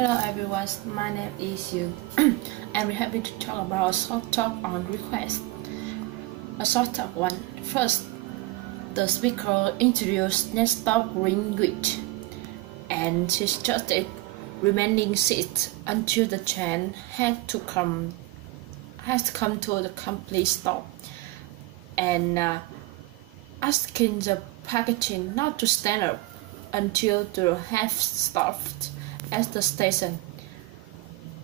Hello everyone, my name is Yu. I'm very happy to talk about a short talk on request. A short talk one. First, the speaker introduced next talk language and she started remaining seats until the train had come to the complete stop and asking the packaging not to stand up until the have stopped at the station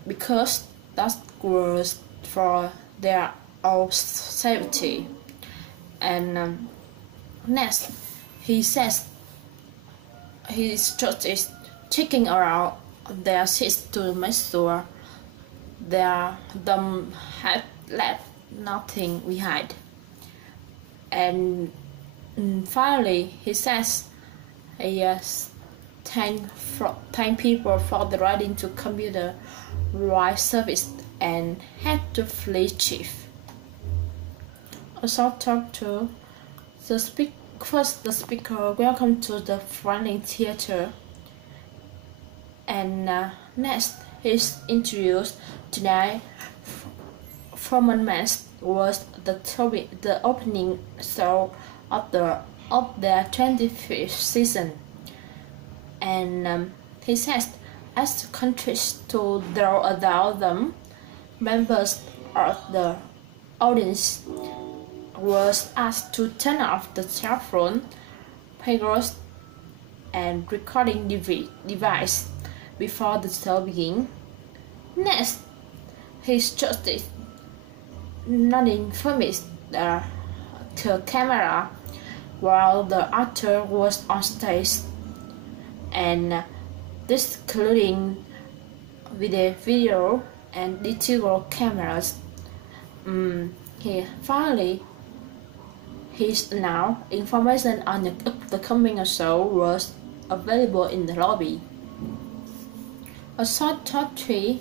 because that was for their own safety. And next, he says he just is checking around their seats to make sure them had left nothing behind. And finally, he says he thank people for the writing to computer right service and had to flee chief. A short talk to the speaker welcome to the Franklin Theater, and next he's introduced tonight. Performance was the opening show of their 25th season. And he says, as the countries to draw about them, members of the audience was asked to turn off the cell phone, players, and recording device before the show begins. Next, he started nodding firmly the camera while the actor was on stage, and this including video and digital cameras. He's now information on the coming show was available in the lobby. A short talk 3.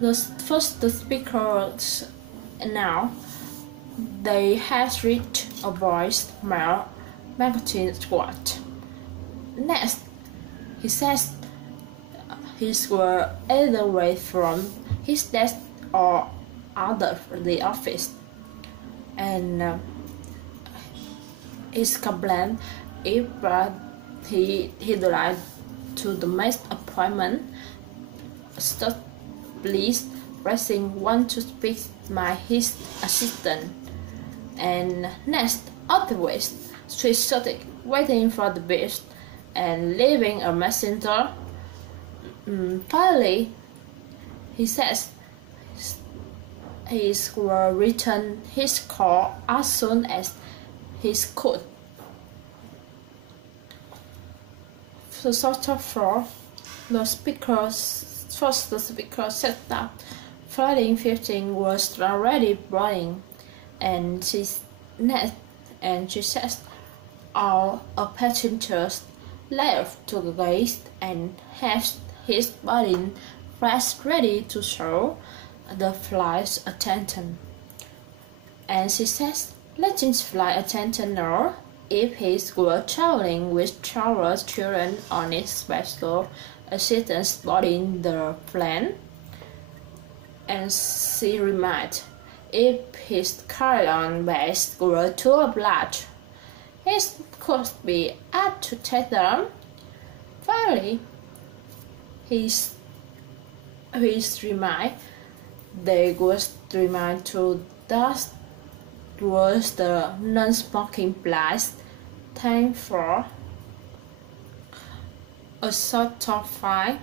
The speakers now they have reached a voice mail marketing squad. Next, he says he were either way from his desk or out of the office, and his complaint if he'd like to the next appointment. Stop, please. Pressing one to speak his assistant. And next, otherwise, she started waiting for the bus and leaving a messenger. Finally, he says he will return his call as soon as he could. So, sort of for the speaker said that Friday 15 was already running, and she says all passengers left to the gate and has his boarding pass ready to show the flight's attendant. And she says letting flight attendant know if he were traveling with travelers children on his special assistance boarding the plane. And she reminded if his carry-on bags were too large, he could be asked to take them. Finally, they was reminded to that was the non-smoking place. Time for a short talk 5.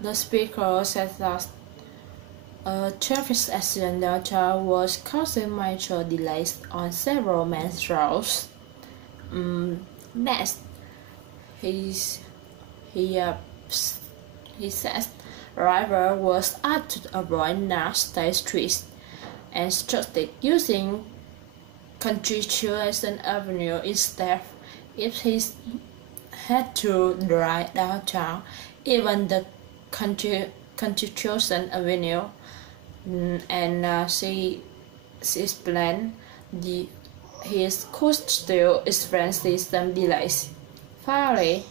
The speaker said that a traffic accident data was causing major delays on several main roads. Next, he says driver was asked to avoid narrow state streets and started using Constitution Avenue instead if he had to drive downtown, even the Constitution Avenue. And she explained his could still experience some delays. Finally,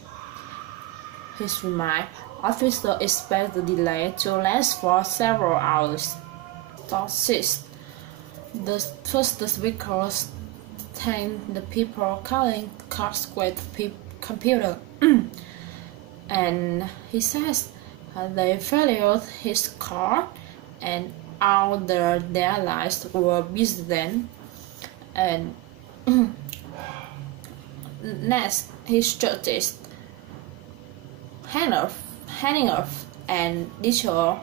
his remark officers expect the delay to last for several hours. Step 6. The speakers thank the people calling cars with computer. And he says they valued his car and all their lives were busy then. And next, he stressed Hanover and digital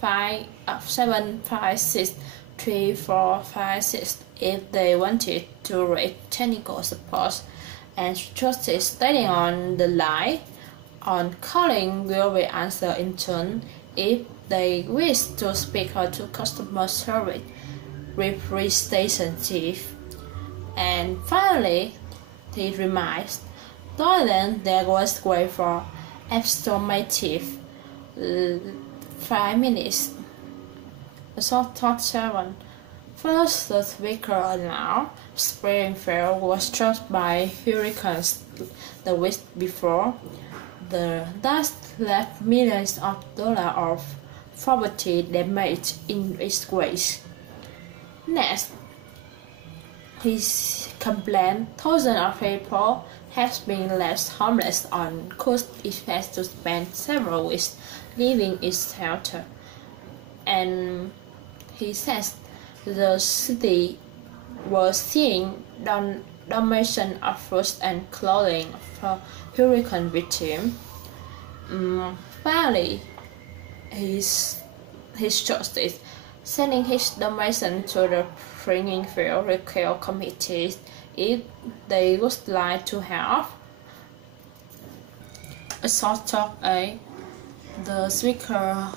756-3456 if they wanted to reach technical support, and trusted staying on the line on calling will be answered in turn if they wish to speak to customer service representative. And finally, he reminds Thailand there was great for estimative 5 minutes. Thought 7. First, the speaker announced Springfield was struck by hurricanes the week before. That left millions of dollars of property damage in its wake. Next, he complained thousands of people have been left homeless on coast effects to spend several weeks living in shelter. And he says the city was seeing donation of food and clothing for hurricane victims. Finally, his justice sending his donation to the Springfield Recall Committee if they would like to help. A short talk 8. The speaker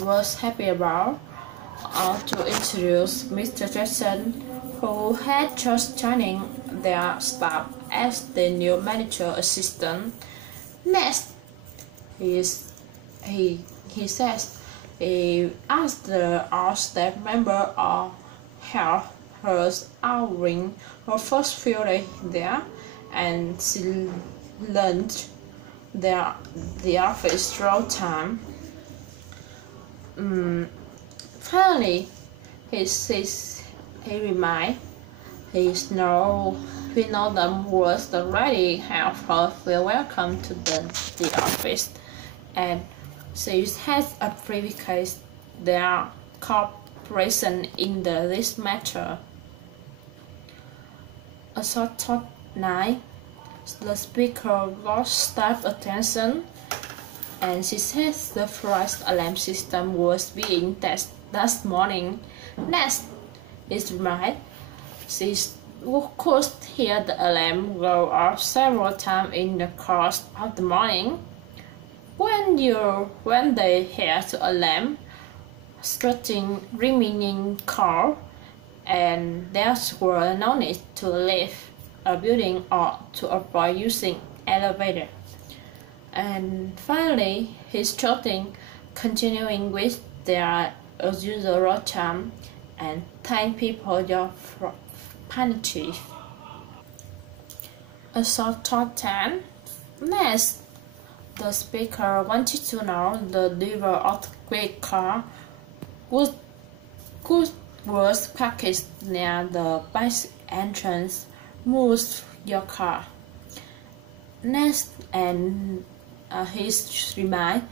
was happy about to introduce Mr. Jackson, who had just joining their staff as the new manager assistant. Next, he says he asked the all staff member of help her outing her first few days there, and she learned the office through time. Finally, he reminds we know them was already have her feel welcome to the office, and she has appreciated their cooperation in this matter. A short talk 9. The speaker got staff attention, and she says the first alarm system was being tested that morning. Next is right. She could hear the alarm go off several times in the course of the morning. When they hear the alarm, stretching remaining call, and there were no need to leave a building or to avoid using elevator. And finally, his shouting continuing with their usual time and thank people for punishing. A short talk 10. Next, the speaker wanted to know the driver of the great car was parked near the bus entrance. Move your car. Next, and his remind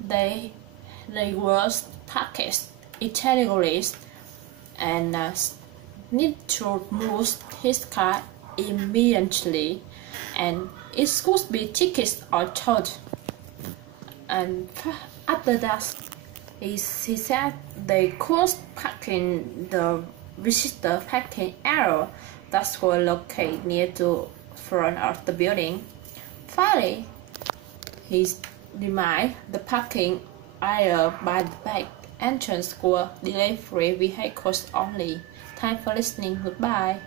they was parked illegally and need to move his car immediately, and it could be ticketed or towed. And after that, he said they could park in the visitor parking area that was located near to front of the building. Finally, he reminded the parking area by the back entrance were delivery vehicles only. Thanks for listening. Goodbye.